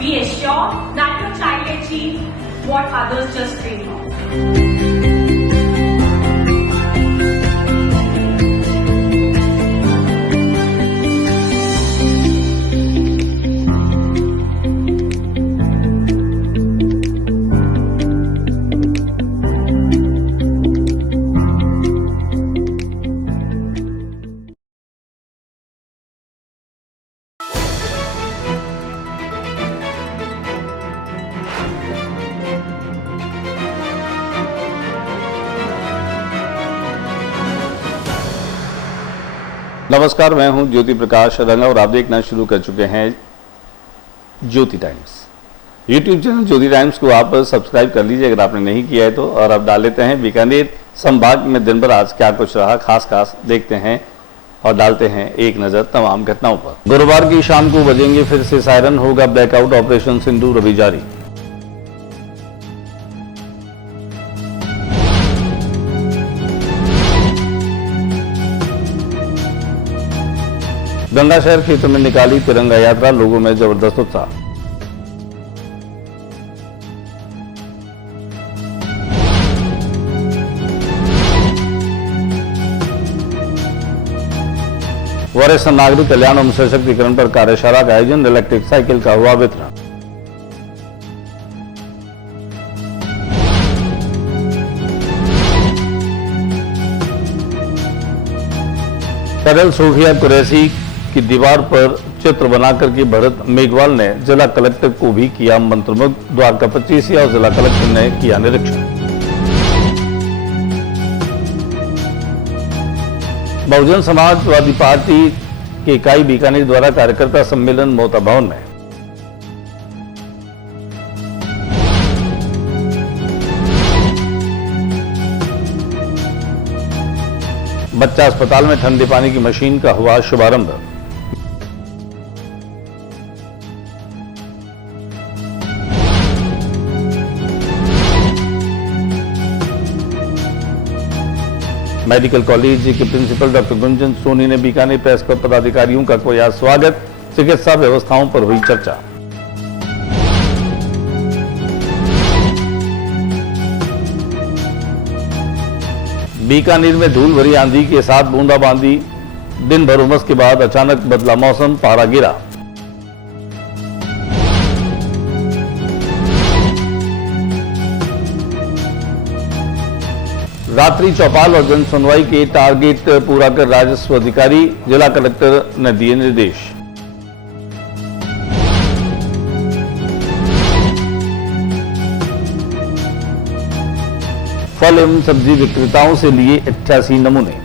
We assure that your child achieves what others just dream of. नमस्कार, मैं हूं ज्योति प्रकाश रंगा और आप देखना शुरू कर चुके हैं ज्योति टाइम्स। यूट्यूब चैनल ज्योति टाइम्स को आप सब्सक्राइब कर लीजिए अगर आपने नहीं किया है तो। और अब डाल लेते हैं बीकानेर संभाग में दिन भर आज क्या कुछ रहा, खास देखते हैं और डालते हैं एक नजर तमाम घटनाओं पर। गुरुवार की शाम को बजेंगे फिर से सायरन, होगा ब्लैकआउट, ऑपरेशन सिंदूर अभी जारी। गंगा शहर क्षेत्र में निकाली तिरंगा यात्रा, लोगों में जबरदस्त उत्साह। वरिष्ठ नागरिक कल्याण एवं सशक्तिकरण पर कार्यशाला का आयोजन, इलेक्ट्रिक साइकिल का हुआ वितरण। कर्नल सोफिया कुरैशी की दीवार पर चित्र बनाकर के भरत मेघवाल ने जिला कलेक्टर को भी किया मंत्रमुग्ध, द्वारका 25 और जिला कलेक्टर ने किया निरीक्षण। बहुजन समाजवादी पार्टी की इकाई बीकानेर द्वारा कार्यकर्ता सम्मेलन मोहता भवन में। बच्चा अस्पताल में ठंडे पानी की मशीन का हुआ शुभारंभ। मेडिकल कॉलेज के प्रिंसिपल डॉक्टर गुंजन सोनी ने बीकानेर प्रेस क्लब पदाधिकारियों का किया स्वागत, चिकित्सा व्यवस्थाओं पर हुई चर्चा। बीकानेर में धूल भरी आंधी के साथ बूंदाबांदी, दिन भर उमस के बाद अचानक बदला मौसम, पारा गिरा। रात्रि चौपाल और जन सुनवाई के टारगेट पूरा कर राजस्व अधिकारी, जिला कलेक्टर ने दिए निर्देश। फल एवं सब्जी विक्रेताओं से लिए 88 नमूने।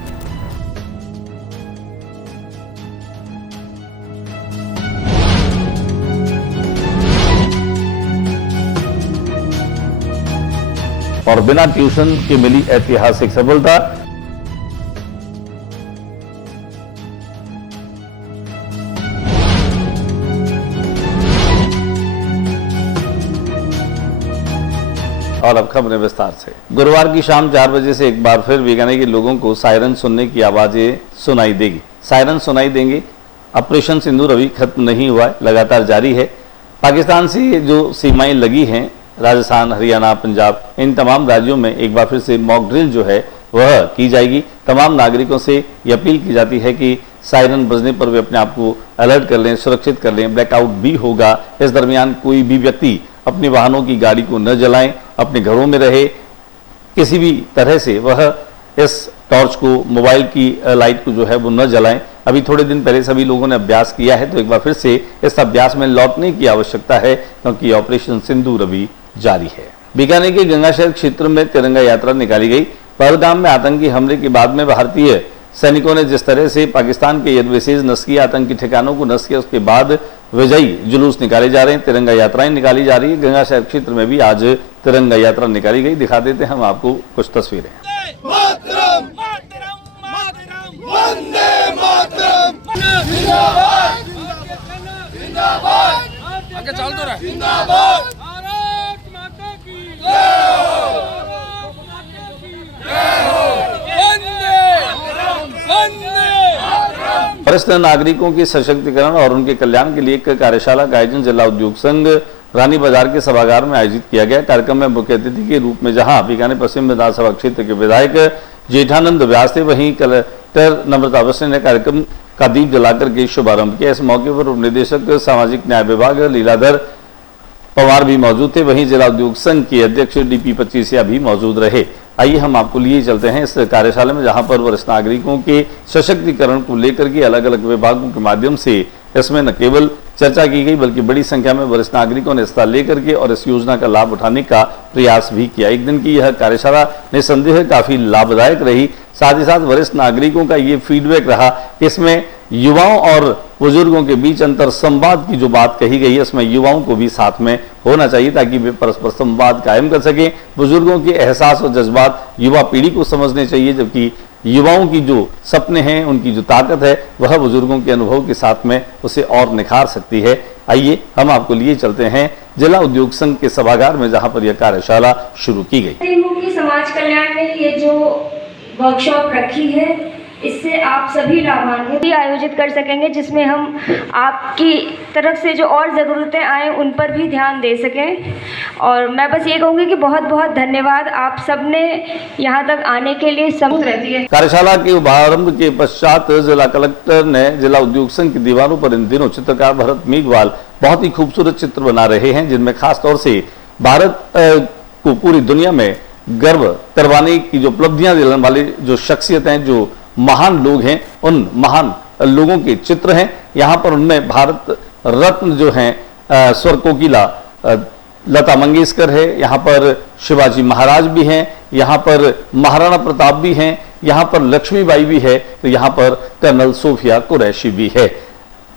और बिना ट्यूशन के मिली ऐतिहासिक सफलता। और अब खबरें विस्तार से। गुरुवार की शाम 4 बजे से एक बार फिर बीकानेर के लोगों को सायरन सुनने की आवाजें सुनाई देगी। सायरन सुनाई देंगे। ऑपरेशन सिंदूर अभी खत्म नहीं हुआ है, लगातार जारी है। पाकिस्तान से जो सीमाएं लगी हैं, राजस्थान, हरियाणा, पंजाब, इन तमाम राज्यों में एक बार फिर से मॉक ड्रिल जो है वह की जाएगी। तमाम नागरिकों से ये अपील की जाती है कि सायरन बजने पर वे अपने आप को अलर्ट कर लें, सुरक्षित कर लें। ब्लैकआउट भी होगा। इस दरमियान कोई भी व्यक्ति अपने वाहनों की गाड़ी को न जलाएं, अपने घरों में रहे। किसी भी तरह से वह इस टॉर्च को, मोबाइल की लाइट को जो है वो न जलाएं। अभी थोड़े दिन पहले सभी लोगों ने अभ्यास किया है, तो एक बार फिर से इस अभ्यास में लौटने की आवश्यकता है, क्योंकि ऑपरेशन सिंदूर अभी जारी है। बीकानेर के गंगा शहर क्षेत्र में तिरंगा यात्रा निकाली गई। पहलगाम में आतंकी हमले के बाद में भारतीय सैनिकों ने जिस तरह से पाकिस्तान के विशेष नस्लीय आतंकी ठिकानों को नष्ट किया, उसके बाद विजयी जुलूस निकाले जा रहे हैं, तिरंगा यात्राएं निकाली जा रही है। गंगा शहर क्षेत्र में भी आज तिरंगा यात्रा निकाली गई। दिखा देते हैं हम आपको कुछ तस्वीरें। आगे चल तो रहा जिंदाबाद भारत माता की जय हो जय हो वंदे वंदे वरिष्ठ नागरिकों के सशक्तिकरण और उनके कल्याण के लिए एक कार्यशाला का आयोजन जिला उद्योग संघ रानी बाजार के सभागार में आयोजित किया गया। कार्यक्रम में मुख्य अतिथि के रूप में जहां बीकानेर पश्चिम विधानसभा क्षेत्र के विधायक जेठानंद व्यास थे, वहीं कलेक्टर नम्रता अवस्थी ने कार्यक्रम का दीप जलाकर के शुभारंभ किया। इस मौके पर उप निदेशक सामाजिक न्याय विभाग लीलाधर पवार भी मौजूद थे, वहीं जिला उद्योग संघ के अध्यक्ष डीपी पचीसिया भी मौजूद रहे। आइए हम आपको लिए चलते हैं इस कार्यशाला में, जहां पर वरिष्ठ नागरिकों के सशक्तिकरण को लेकर के अलग अलग विभागों के माध्यम से इसमें न केवल चर्चा की गई बल्कि बड़ी संख्या में वरिष्ठ नागरिकों ने हिस्सा लेकर के और इस योजना का लाभ उठाने का प्रयास भी किया। एक दिन की यह कार्यशाला निसंदेह काफी लाभदायक रही। साथ ही साथ वरिष्ठ नागरिकों का ये फीडबैक रहा कि इसमें युवाओं और बुजुर्गों के बीच अंतर संवाद की जो बात कही गई है, इसमें युवाओं को भी साथ में होना चाहिए ताकि वे परस्पर संवाद कायम कर सकें। बुजुर्गों के एहसास और जज्बात युवा पीढ़ी को समझने चाहिए, जबकि युवाओं की जो सपने हैं, उनकी जो ताकत है, वह बुजुर्गों के अनुभव के साथ में उसे और निखार सकती है। आइए हम आपको लिए चलते हैं जिला उद्योग संघ के सभागार में, जहां पर यह कार्यशाला शुरू की गई। समाज कल्याण ने ये जो वर्कशॉप रखी है, इससे आप सभी लाभान्वित आयोजित कर सकेंगे, जिसमें हम आपकी तरफ से जो और ज़रूरतें आए उन पर भी ध्यान दे सकें। और मैं बस ये कहूँगी कि बहुत बहुत धन्यवाद आप सबने यहाँ तक आने के लिए समझ रहती है। कार्यशाला के शुभारंभ के पश्चात जिला कलेक्टर ने जिला उद्योग संघ की दीवारों पर इन दिनों चित्रकार भरत मेघवाल बहुत ही खूबसूरत चित्र बना रहे हैं, जिनमें खास तौर से भारत को पूरी दुनिया में गर्व करवाने की जो उपलब्धियां दिलाने वाले जो शख्सियत हैं, जो महान लोग हैं, उन महान लोगों के चित्र हैं। यहाँ पर उनमें भारत रत्न जो हैं स्वर कोकिला लता मंगेशकर है, यहाँ पर शिवाजी महाराज भी हैं, यहाँ पर महाराणा प्रताप भी हैं, यहाँ पर लक्ष्मीबाई भी है, तो यहाँ पर कर्नल सोफिया कुरैशी भी है।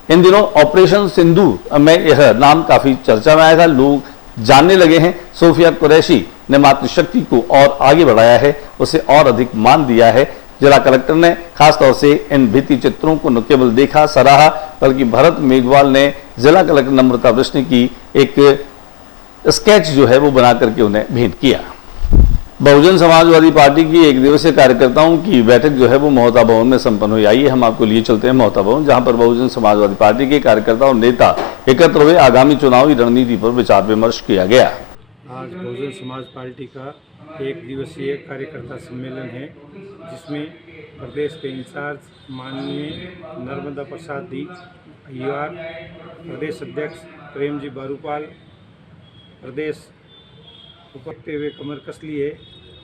इन दिनों ऑपरेशन सिंधु में यह नाम काफी चर्चा में आया था, लोग जानने लगे हैं। सोफिया कुरैशी ने मातृशक्ति को और आगे बढ़ाया है, उसे और अधिक मान दिया है। जिला कलेक्टर ने खासतौर से इन भित्ति चित्रों को न केवल देखा, सराहा, बल्कि भरत मेघवाल ने जिला कलेक्टर नम्रता अवस्थी की एक स्केच जो है वो बना करके उन्हें भेंट किया। बहुजन समाजवादी पार्टी की एक दिवसीय कार्यकर्ताओं की बैठक जो है वो मोहता भवन में संपन्न हुई। आइए हम आपको लिए चलते हैं मोहता भवन, जहां पर बहुजन समाजवादी पार्टी के कार्यकर्ता और नेता एकत्र हुए। आगामी चुनावी रणनीति पर विचार विमर्श किया गया। आज बहुजन समाज पार्टी का एक दिवसीय कार्यकर्ता सम्मेलन है, जिसमें प्रदेश के इंचार्ज माननीय नर्मदा प्रसाद दी अय्यर, प्रदेश अध्यक्ष प्रेमजी बारूपाल, प्रदेश उपकते हुए कमर कस लिए।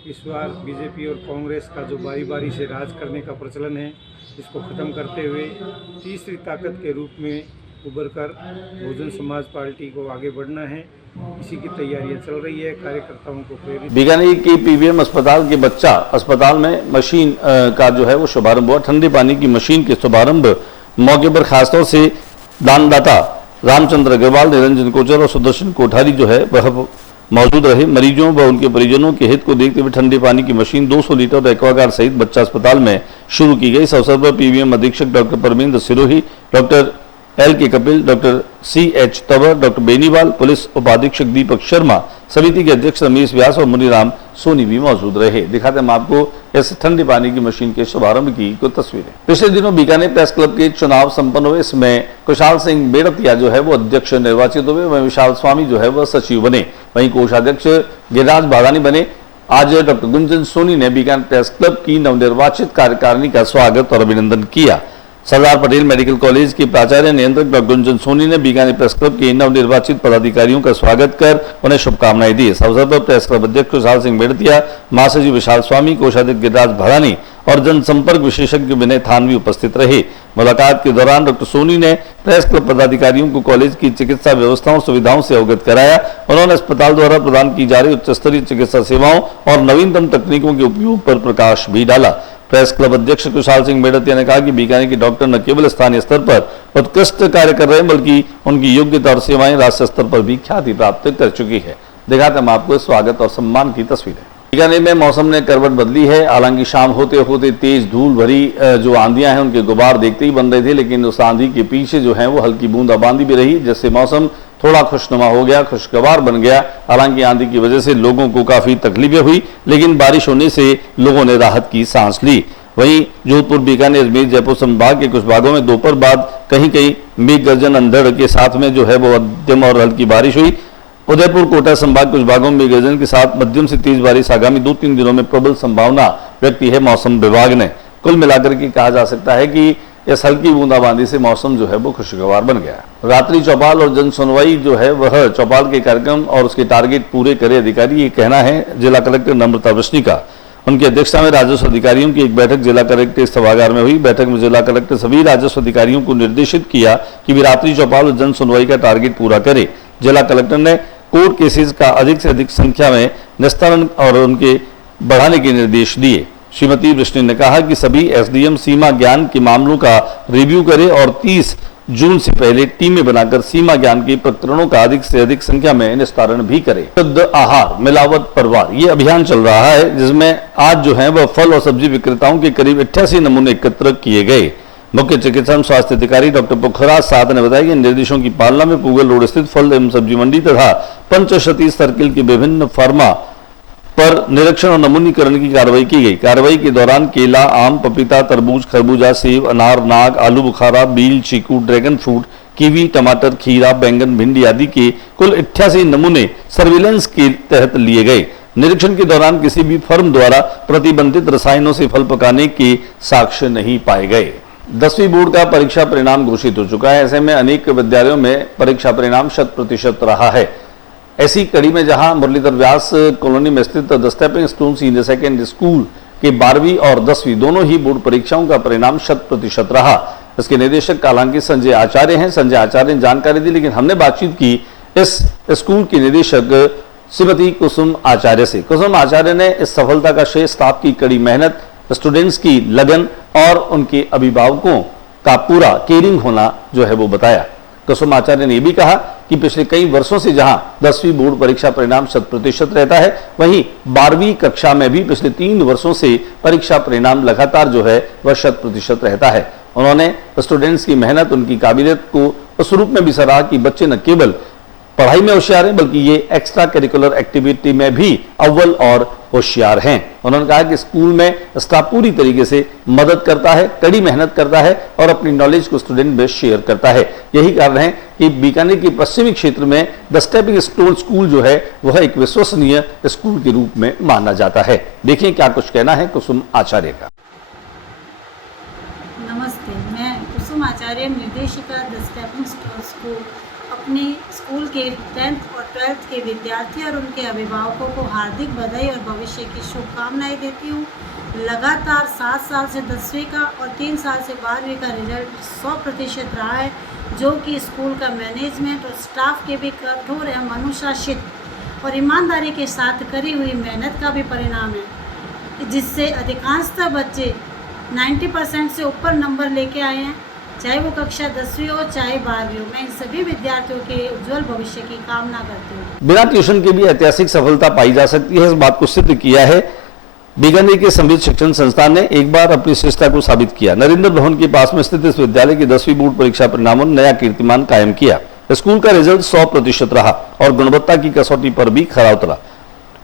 इस बार बीजेपी और कांग्रेस का जो बारी बारी से राज करने का प्रचलन है, इसको ख़त्म करते हुए तीसरी ताकत के रूप में उभर कर बहुजन समाज पार्टी को आगे बढ़ना है, इसी की तैयारियां चल रही है। कार्यकर्ताओं को प्रेरित बीकानेर के पीवीएम अस्पताल के बच्चा अस्पताल में मशीन का जो है वो शुभारंभ हुआ। ठंडे पानी की मशीन के शुभारंभ मौके पर खासतौर से दानदाता रामचंद्र अग्रवाल, निरंजन कोचर और सुदर्शन कोठारी जो है वह मौजूद रहे। मरीजों व उनके परिजनों के हित को देखते हुए ठंडे पानी की मशीन 200 लीटर एक्वागार्ड सहित बच्चा अस्पताल में शुरू की गई। इस अवसर पर पीवीएम अधीक्षक doctor Parmendra Sirohi, doctor L K Kapil, doctor CH Tanwar, doctor Beniwal, police उपाधीक्षक दीपक शर्मा, समिति के अध्यक्ष रमेश व्यास और मुनीराम सोनी भी मौजूद रहे। दिखाते हैं आपको इस ठंडे पानी की मशीन के शुभारंभ की कुछ तस्वीरें। पिछले दिनों बीकानेर प्रेस क्लब के चुनाव संपन्न हुए। इसमें कुशाल सिंह बेड़तिया जो है वो अध्यक्ष निर्वाचित हुए, वहीं विशाल स्वामी जो है वह सचिव बने, वहीं कोषाध्यक्ष गिरिराज भादानी बने। आज डॉक्टर गुंजन सोनी ने बीकानेर प्रेस क्लब की नवनिर्वाचित कार्यकारिणी का स्वागत और अभिनंदन किया। सरदार पटेल मेडिकल कॉलेज के प्राचार्य नियंत्रक डॉक्टर गुंजन सोनी ने बीकानेर प्रेस क्लब के नवनिर्वाचित पदाधिकारियों का स्वागत कर उन्हें शुभकामनाएं दी। इस अवसर पर प्रेस क्लब अध्यक्ष कुशाल सिंह बेड़तिया, महासचिव विशाल स्वामी, कोषाध्यक्ष गिरिराज भादानी और जनसंपर्क विशेषज्ञ विनय थानवी उपस्थित रहे। मुलाकात के दौरान डॉक्टर सोनी ने प्रेस क्लब पदाधिकारियों को कॉलेज की चिकित्सा व्यवस्थाओं और सुविधाओं से अवगत कराया। उन्होंने अस्पताल द्वारा प्रदान की जा रही उच्च स्तरीय चिकित्सा सेवाओं और नवीनतम तकनीकों के उपयोग पर प्रकाश भी डाला। प्रेस क्लब अध्यक्ष कुशाल सिंह बेड़तिया ने कहा कि बीकानेर के डॉक्टर न केवल स्थानीय स्तर पर उत्कृष्ट कार्य कर रहे हैं, बल्कि उनकी योग्यता और सेवाएं राष्ट्रीय स्तर पर भी ख्याति प्राप्त कर चुकी है। दिखाते हम आपको स्वागत और सम्मान की तस्वीरें। बीकानेर में मौसम ने करवट बदली है। हालांकि शाम होते होते तेज धूल भरी जो आंधियां हैं उनके गुबार देखते ही बन रहे थे, लेकिन उस आंधी के पीछे जो है वो हल्की बूंदाबांदी भी रही, जिससे मौसम थोड़ा खुशनुमा हो गया, खुशगवार बन गया। हालांकि आंधी की वजह से लोगों को काफी तकलीफें हुई, लेकिन बारिश होने से लोगों ने राहत की सांस ली। वहीं जोधपुर, बीकानेर, अजमेर, जयपुर संभाग के कुछ भागों में दोपहर बाद कहीं कहीं मेघ गर्जन अंधड़ के साथ में जो है वो मध्यम और हल्की बारिश हुई। उदयपुर, कोटा संभाग कुछ भागों में मेघ गर्जन के साथ मध्यम से तेज बारिश आगामी 2-3 दिनों में प्रबल संभावना व्यक्त की है मौसम विभाग ने। कुल मिलाकर के कहा जा सकता है कि इस हल्की बूंदाबांदी से मौसम जो है वो खुशगवार बन गया। रात्रि चौपाल और जन सुनवाई जो है वह चौपाल के कार्यक्रम और उसके टारगेट पूरे करे अधिकारी, ये कहना है जिला कलेक्टर नम्रता वृष्णि का। उनकी अध्यक्षता में राजस्व अधिकारियों की एक बैठक जिला कलेक्टर सभागार में हुई। बैठक में जिला कलेक्टर सभी राजस्व अधिकारियों को निर्देशित किया कि वे रात्रि चौपाल और जन सुनवाई का टारगेट पूरा करे। जिला कलेक्टर ने कोर्ट केसेस का अधिक से अधिक संख्या में निस्तारण और उनके बढ़ाने के निर्देश दिए। श्रीमती वृष्णि ने कहा कि सभी एसडीएम सीमा ज्ञान के मामलों का रिव्यू करें और 30 जून से पहले टीमें बनाकर सीमा ज्ञान के प्रकरणों का अधिक से अधिक संख्या में निस्तारण भी करें। शुद्ध आहार मिलावट परवार ये अभियान चल रहा है, जिसमें आज जो है वह फल और सब्जी विक्रेताओं के करीब 88 नमूने एकत्र किए गए। मुख्य चिकित्सा एवं स्वास्थ्य अधिकारी डॉक्टर पुखराज साध ने बताया कि निर्देशों की पालना में पूगल रोड स्थित फल एवं सब्जी मंडी तथा पंचशती सर्किल के विभिन्न फार्मा पर निरीक्षण और नमूनीकरण की कार्रवाई की गई। कार्रवाई के दौरान केला, आम, पपीता, तरबूज, खरबूजा, सेब, अनार, नाग, आलू बुखारा, बील, चीकू, ड्रैगन फ्रूट, कीवी, टमाटर, खीरा, बैंगन, भिंडी आदि के कुल 88 नमूने सर्विलेंस के तहत लिए गए। निरीक्षण के दौरान किसी भी फर्म द्वारा प्रतिबंधित रसायनों से फल पकाने के साक्ष्य नहीं पाए गए। 10वीं बोर्ड का परीक्षा परिणाम घोषित हो चुका है। ऐसे में अनेक विद्यालयों में परीक्षा परिणाम 100% रहा है। ऐसी कड़ी में जहां मुरलीधर व्यास कॉलोनी में स्थित the stepping stone senior secondary school के 12वीं और 10वीं दोनों ही बोर्ड परीक्षाओं का परिणाम 100% रहा। इसके निदेशक हालांकि संजय आचार्य हैं। संजय आचार्य ने जानकारी दी, लेकिन हमने बातचीत की इस स्कूल की निदेशक श्रीमती कुसुम आचार्य से। कुसुम आचार्य ने इस सफलता का श्रेय स्टाफ की कड़ी मेहनत, स्टूडेंट्स की लगन और उनके अभिभावकों का पूरा केयरिंग होना जो है वो बताया। कुसुम आचार्य ने यह भी कहा कि पिछले कई वर्षों से जहां 10वीं बोर्ड परीक्षा परिणाम 100% रहता है, वहीं 12वीं कक्षा में भी पिछले 3 वर्षों से परीक्षा परिणाम लगातार जो है वह 100% रहता है। उन्होंने स्टूडेंट्स की मेहनत, उनकी काबिलियत को उस रूप में भी सराहा कि बच्चे न केवल पढ़ाई में होशियार हैं बल्कि ये एक्स्ट्रा करिकुलर एक्टिविटी में भी अव्वल और होशियार हैं। उन्होंने कहा कि स्कूल में स्टाफ पूरी तरीके से मदद करता है, कड़ी मेहनत करता है और अपनी नॉलेज को स्टूडेंट में शेयर करता है। यही कारण है कि बीकानेर के पश्चिमी क्षेत्र में द स्टेपिंग स्टोन स्कूल जो है वह एक विश्वसनीय स्कूल के रूप में माना जाता है। देखिए क्या कुछ कहना है कुसुम आचार्य का। नमस्ते, मैं कुसुम आचार्य, निर्देशिका द स्टेपिंग स्टोन स्कूल, अपने स्कूल के 10th और 12th के विद्यार्थी और उनके अभिभावकों को हार्दिक बधाई और भविष्य की शुभकामनाएं देती हूँ। लगातार 7 साल से 10वीं का और 3 साल से 12वीं का रिजल्ट 100% रहा है, जो कि स्कूल का मैनेजमेंट और स्टाफ के भी कठोर एवं अनुशासित और ईमानदारी के साथ करी हुई मेहनत का भी परिणाम है, जिससे अधिकांशतः बच्चे 90% से ऊपर नंबर लेके आए हैं, चाहे वो कक्षा 10वीं हो चाहे 12वीं हो। मैं इन सभी विद्यार्थियों के उज्जवल भविष्य की कामना करती हूँ। बिना ट्यूशन के भी ऐतिहासिक सफलता पाई जा सकती है, इस बात को सिद्ध किया है बीकानेर के संवित शिक्षण संस्थान ने एक बार अपनी श्रेष्ठता को साबित किया। नरेंद्र भवन के पास में स्थित इस विद्यालय की 10वीं बोर्ड परीक्षा परिणामों ने नया कीर्तिमान कायम किया। स्कूल का रिजल्ट 100% रहा और गुणवत्ता की कसौटी पर भी खरा उतरा।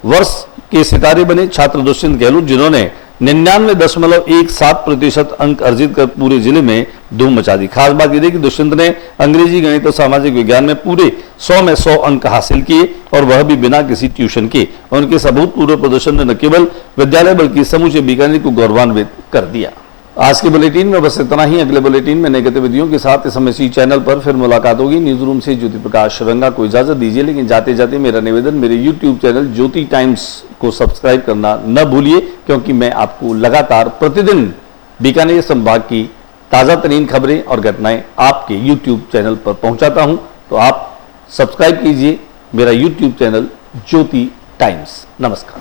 वर्ष के सितारे बने छात्र दुष्यंत गहलोत, जिन्होंने 99.17% अंक अर्जित कर पूरे जिले में धूम मचा दी। खास बात यह है कि दुष्यंत ने अंग्रेजी, गणित और सामाजिक विज्ञान में पूरे 100 में 100 अंक हासिल किए और वह भी बिना किसी ट्यूशन के। उनके अभूतपूर्व प्रदर्शन ने न केवल विद्यालय बल्कि समूचे बीकानेर को गौरवान्वित कर दिया। आज के बुलेटिन में बस इतना ही। अगले बुलेटिन में नई गतिविधियों के साथ इस समय चैनल पर फिर मुलाकात होगी। न्यूज रूम से ज्योति प्रकाश रंगा को इजाजत दीजिए, लेकिन जाते जाते मेरा निवेदन, मेरे यूट्यूब चैनल ज्योति टाइम्स को सब्सक्राइब करना न भूलिए, क्योंकि मैं आपको लगातार प्रतिदिन बीकानेर संभाग की ताज़ा तरीन खबरें और घटनाएं आपके यूट्यूब चैनल पर पहुंचाता हूं। तो आप सब्सक्राइब कीजिए मेरा यूट्यूब चैनल ज्योति टाइम्स। नमस्कार।